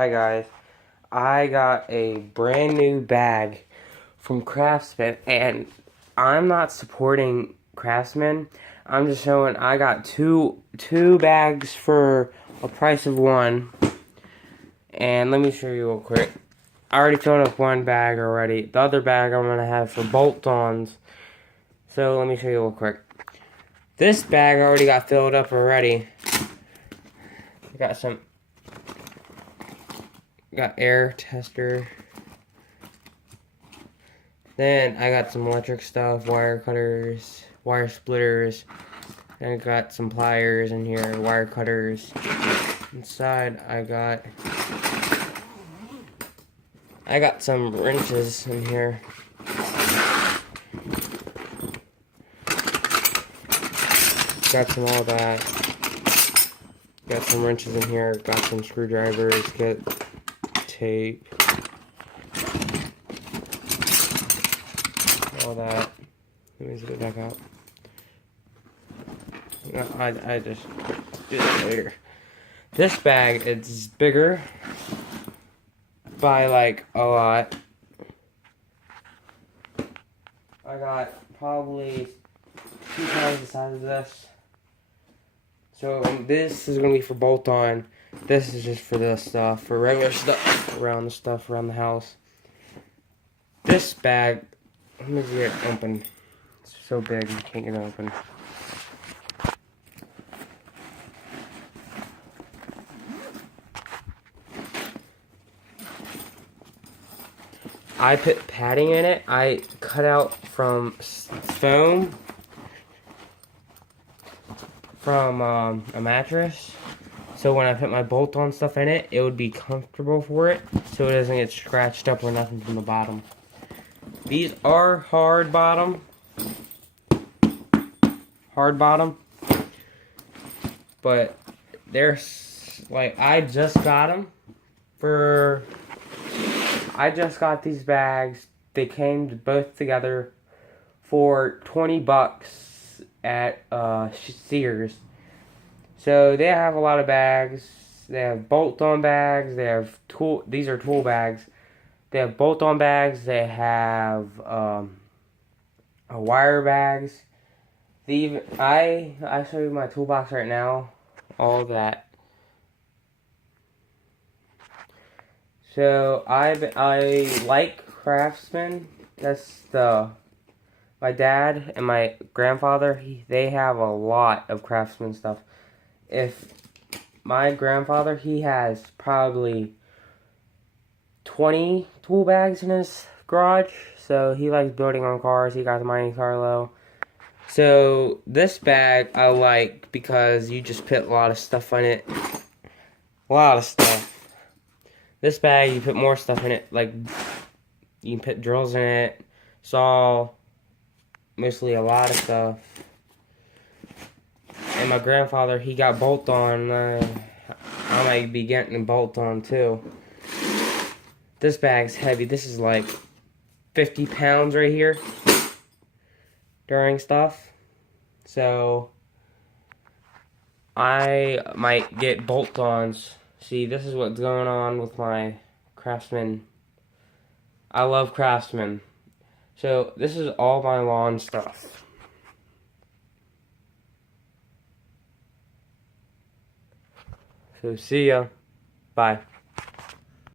Hi guys, I got a brand new bag from Craftsman, and I'm not supporting Craftsman. I'm just showing I got two bags for a price of one. And let me show you real quick. I already filled up one bag already. The other bag I'm gonna have for bolt-ons. So let me show you real quick. This bag already got filled up already. Got air tester. Then I got some electric stuff, wire cutters, wire splitters. And I got some pliers in here, wire cutters. Inside I got some wrenches in here. Got some all that. Got some wrenches in here. Got some screwdrivers. Got tape. All that. Let me zip it back out. No, I just do it later. This bag is bigger by like a lot. I got probably 2 times the size of this. So this is gonna be for bolt-on. This is just for this stuff, for regular stuff around the house. This bag, let me get it open. It's so big, you can't get it open. I put padding in it. I cut out from foam from a mattress, so when I put my bolt-on stuff in it, it would be comfortable for it, so it doesn't get scratched up or nothing from the bottom. These are hard bottom, but they're like, I just got these bags. They came both together for 20 bucks at Sears. So they have a lot of bags. They have bolt-on bags. They have these are tool bags. They have bolt-on bags. They have wire bags. I show you my toolbox right now. All that. So I like Craftsman. That's my dad and my grandfather. They have a lot of Craftsman stuff. If my grandfather, he has probably 20 tool bags in his garage. So he likes building on cars. He got the Monte Carlo. So this bag I like because you just put a lot of stuff in it. A lot of stuff. This bag, you put more stuff in it, like you can put drills in it, saw, mostly a lot of stuff. And my grandfather, he got bolt-on. I might be getting a bolt-on too. This bag's heavy. This is like 50 pounds right here during stuff. So I might get bolt-ons. See, this is what's going on with my Craftsman. I love Craftsman. So, this is all my lawn stuff. So, see ya. Bye.